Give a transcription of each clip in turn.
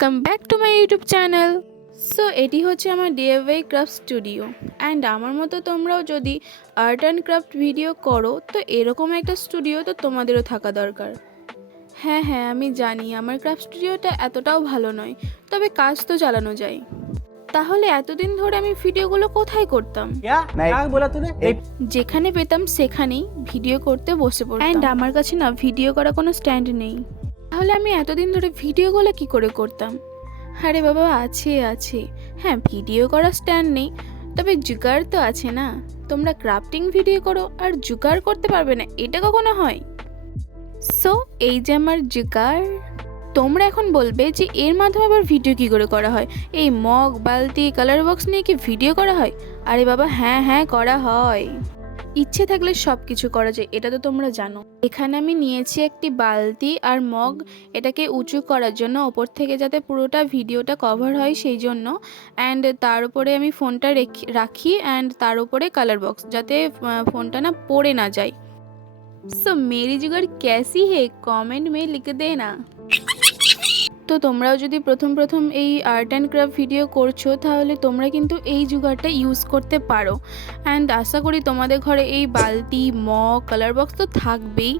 Welcome back to my YouTube channel. So এটি হচ্ছে আমার ডিআইওয়াই ক্রাফট স্টুডিও অ্যান্ড আমার মতো তোমরাও যদি আর্ট অ্যান্ড ক্রাফট ভিডিও করো তো এরকম একটা স্টুডিও তো তোমাদেরও থাকা দরকার। হ্যাঁ হ্যাঁ আমি জানি আমার ক্রাফট স্টুডিওটা এতটাও ভালো নয়, তবে কাজ তো চালানো যায়। তাহলে এতদিন ধরে আমি ভিডিওগুলো কোথায় করতাম? যেখানে পেতাম সেখানেই ভিডিও করতে বসে পড়তাম অ্যান্ড আমার কাছে না ভিডিও করা কোনো স্ট্যান্ড নেই। তাহলে আমি এতদিন ধরে ভিডিওগুলো কি করে করতাম? আরে বাবা আছে, হ্যাঁ ভিডিও করার স্ট্যান্ড নেই, তবে জুগার তো আছে না। তোমরা ক্রাফটিং ভিডিও করো আর জুগার করতে পারবে না, এটা কখনো হয়? সো এই যে আমার জুগার। তোমরা এখন বলবে যে এর মাধ্যমে আবার ভিডিও কি করে করা হয়? এই মগ বালতি কালার বক্স নিয়ে কি ভিডিও করা হয়? আরে বাবা হ্যাঁ করা হয়। ইচ্ছে থাকলে সব কিছু করা যায়, এটা তো তোমরা জানো। এখানে আমি নিয়েছি একটি বালতি আর মগ, এটাকে উঁচু করার জন্য, ওপর থেকে যাতে পুরোটা ভিডিওটা কভার হয় সেই জন্য। অ্যান্ড তার উপরে আমি ফোনটা রাখি অ্যান্ড তার উপরে কালার বক্স, যাতে ফোনটা না পড়ে না যায়। সো মেরি जुगाड़ कैसी है कमेंट में लिख देना। তো তোমরাও যদি প্রথম এই আর্ট অ্যান্ড ক্রাফট ভিডিও করছো তাহলে তোমরা কিন্তু এই জুগাড়টা ইউজ করতে পারো। অ্যান্ড আশা করি তোমাদের ঘরে এই বালতি মগ কালার বক্স তো থাকবেই।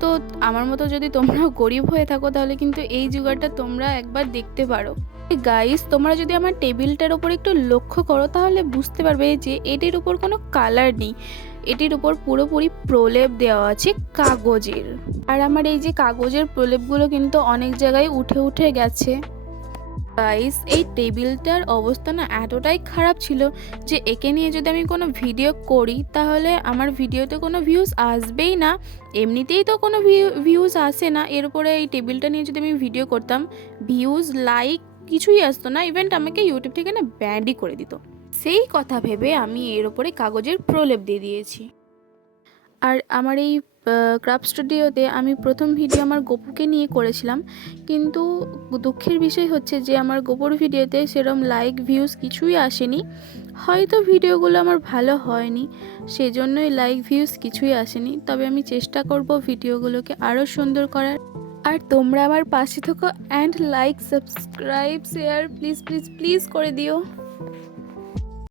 তো আমার মতো যদি তোমরাও গরিব হয়ে থাকো তাহলে কিন্তু এই জুগাড়টা তোমরা একবার দেখতে পারো। গাইস, তোমরা যদি আমার টেবিলটার ওপর একটু লক্ষ্য করো তাহলে বুঝতে পারবে যে এটির উপর কোনো কালার নেই, এটির উপর পুরোপুরি প্রলেপ দেওয়া আছে কাগজের। আর আমার এই যে কাগজের প্রলেপগুলো কিন্তু অনেক জায়গায় উঠে গেছে। গাইস, এই টেবিলটার অবস্থা না এতটাই খারাপ ছিল যে একে নিয়ে যদি আমি কোনো ভিডিও করি তাহলে আমার ভিডিওতে কোনো ভিউজ আসবেই না। এমনিতেই তো কোনো ভিউজ আসে না, এর উপরে এই টেবিলটা নিয়ে যদি আমি ভিডিও করতাম ভিউজ লাইক কিছুই আসতো না, ইভেন আমাকে ইউটিউব থেকে না ব্যান্ডই করে দিত। সেই কথা ভেবে আমি এর উপরে কাগজের প্রলেপ দিয়ে দিয়েছি। আর আমার এই ক্রাফট স্টুডিওতে আমি প্রথম ভিডিও আমার গপুকে নিয়ে করেছিলাম, কিন্তু দুঃখের বিষয় হচ্ছে যে আমার গপুর ভিডিওতে সেরকম লাইক ভিউজ কিছুই আসেনি। হয়তো ভিডিওগুলো আমার ভালো হয়নি, সেজন্যই লাইক ভিউজ কিছুই আসেনি। তবে আমি চেষ্টা করব ভিডিওগুলোকে আরও সুন্দর করার। আর তোমরা আমার পাশে থাকো and like subscribe share please করে দিও।